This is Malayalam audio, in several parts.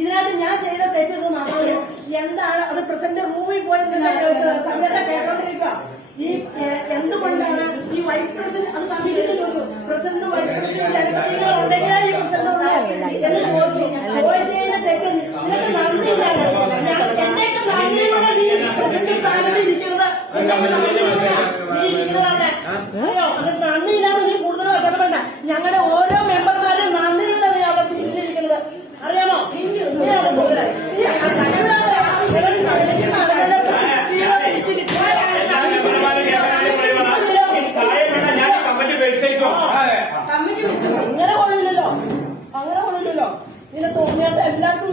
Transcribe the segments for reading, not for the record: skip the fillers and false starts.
ഇതിനകത്ത് ഞാൻ ചെയ്ത തെറ്റെന്ന് മാത്രമേ എന്താണ് അത് പ്രസിഡന്റ് റൂമിൽ പോയെന്നുള്ള സംഗതി കേട്ടോണ്ടിരിക്കുക. ഈ എന്തുകൊണ്ടാണ് ഈ വൈസ് പ്രസിഡന്റ് അത് കമ്മിറ്റിയിൽ ചോദിച്ചു, പ്രസിഡന്റ് വൈസ് പ്രസിഡന്റ് ഉണ്ടെങ്കിലേ ഈ പ്രസിഡന്റ് എന്ന് ചോദിച്ചതിന് തെറ്റ് നിനക്ക് നന്ദിയിലാണ്. എന്റെയൊക്കെ നന്ദിയോടെ നീ പ്രസിഡന്റ് സ്ഥാനത്ത് ഇരിക്കുന്നത്, നീ ഇരിക്കുന്നതാണ് അറിയോ? അത് നന്ദിയിലാണ് നീ കൂടുതൽ വേണ്ട. ഞങ്ങളുടെ ഓരോ മെമ്പർമാരും നന്ദിയുള്ള നീ അവിടെ സീറ്റിലിരിക്കുന്നത് അറിയാമോ? അങ്ങനെ കൊള്ളില്ലല്ലോ, അങ്ങനെ കൊള്ളില്ലല്ലോ. ഇങ്ങനെ തോന്നിയാൽ എല്ലാവർക്കും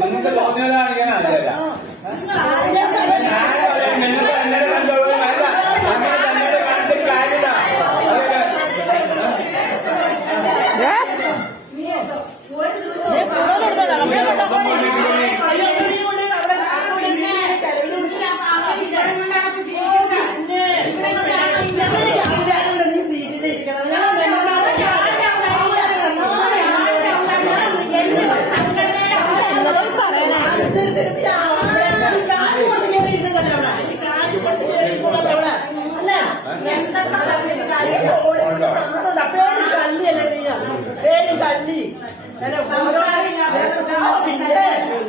കള്ളി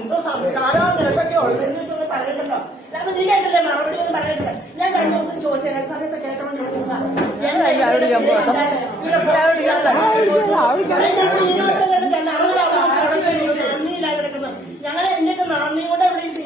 എന്തോ സംസ്കാരമോ നിരക്കൊക്കെ ഉള്ളതെന്ന് പറഞ്ഞിട്ടുണ്ടോ? ഞാൻ നീ കേട്ടില്ലേ? മറുപടി ഒന്നും പറഞ്ഞിട്ടില്ല. ഞാൻ കഴിഞ്ഞ ദിവസം ചോദിച്ചേ സമയത്ത് കേട്ടോണ്ടിരിക്കുന്ന ഞങ്ങൾ എന്റെയൊക്കെ നാണിയോടെ ഇവിടെ